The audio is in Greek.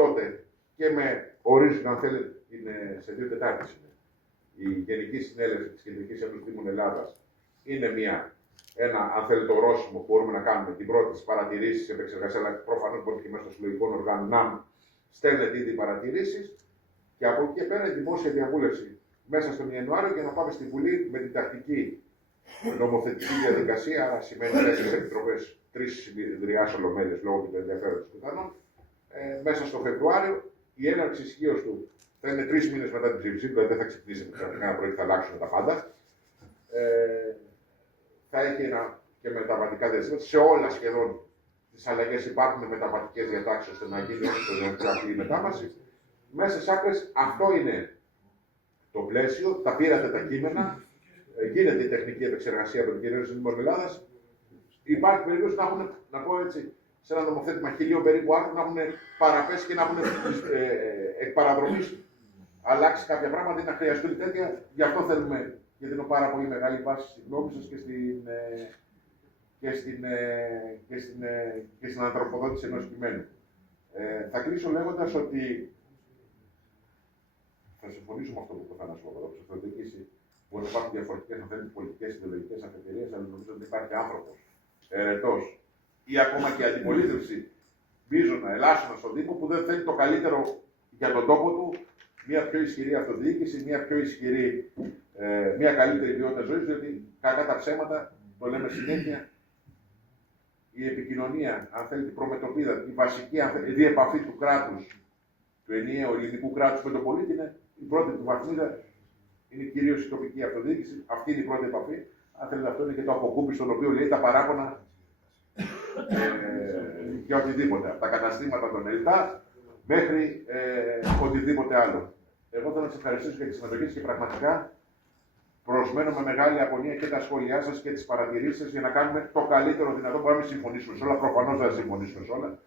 τότε και με ορίζουν, αν θέλετε, είναι σε 2 Τετάρτες είναι. Η Γενική Συνέλευση της Κεντρικής Ένωσης Δήμων Ελλάδας είναι ένα, αν θέλετε, ορόσημο που μπορούμε να κάνουμε την πρώτη στις παρατηρήσεις, επεξεργασία, αλλά προφανώς μπορεί και μέσα των συλλογικών οργάνων να στέλνετε ήδη παρατηρήσεις. Και από εκεί και πέρα η δημόσια διαβούλευση μέσα στον Ιανουάριο για να πάμε στη Βουλή με την τακτική νομοθετική διαδικασία. Άρα σημαίνει 4 επιτροπές, 3 συνεδριάσεις ολομέλειες λόγω του ενδιαφέροντος του πιθανόν. Μέσα στο Φεβρουάριο η έναρξη ισχύω του θα είναι 3 μήνες μετά την ψήφιση, δηλαδή δεν θα ξυπνήσει κανένα πρωί, θα αλλάξουν τα πάντα. Θα έχει και μεταβατικά διαστήματα. Σε όλα σχεδόν τις αλλαγές υπάρχουν μεταβατικές διατάξεις ώστε να γίνει αυτή η μετάβαση. Μέσα στις άκρες αυτό είναι το πλαίσιο. Τα πήρατε τα κείμενα. Γίνεται η τεχνική επεξεργασία από την Κυβέρνηση της Δήμων Ελλάδας. Υπάρχει περίπτωση να έχουν, να πω έτσι, σε ένα νομοθέτημα 1000 περίπου άρθρα να έχουν παραπέσει και να έχουν εκ παραδρομής αλλάξει κάποια πράγματα ή να χρειαστούν τέτοια. Γι' αυτό θέλουμε, γιατί είναι πάρα πολύ μεγάλη βάση στη γνώμη σας και στην ανθρωποδότηση ενός κειμένου. Θα κλείσω λέγοντας ότι θα συμφωνήσω με αυτό που θα να σου πω εδώ. Στην αυτοδιοίκηση μπορεί να υπάρχουν διαφορετικές πολιτικές, ιδεολογικές αφετηρίες, αλλά νομίζω ότι υπάρχει άνθρωπος ερετός ή ακόμα και αντιπολίτευση μπίζωνα, ελάσσονα στον Δήμο που δεν θέλει το καλύτερο για τον τόπο του, μια πιο ισχυρή αυτοδιοίκηση, μια καλύτερη ποιότητα ζωής, διότι κακά τα ψέματα, το λέμε συνέχεια, η επικοινωνία, αν θέλετε, η προμετωπίδα, η βασική διεπαφή του κράτους, του ενιαίου ελληνικού κράτους με τον πολίτη είναι η πρώτη του βαθμίδα, είναι κυρίως η τοπική αυτοδιοίκηση. Αυτή είναι η πρώτη επαφή. Αν θέλετε, αυτό είναι και το αποκούμπι στον οποίο λέει τα παράπονα και οτιδήποτε. Από τα καταστήματα των ΕΛΤΑ μέχρι οτιδήποτε άλλο. Εγώ θέλω να σας ευχαριστήσω για τη συμμετοχή και πραγματικά προσμένω με μεγάλη αγωνία και τα σχόλιά σας και τις παρατηρήσεις σας για να κάνουμε το καλύτερο δυνατό. Μπορούμε να μην συμφωνήσουμε σε όλα, προφανώς δεν θα συμφωνήσουμε σε όλα.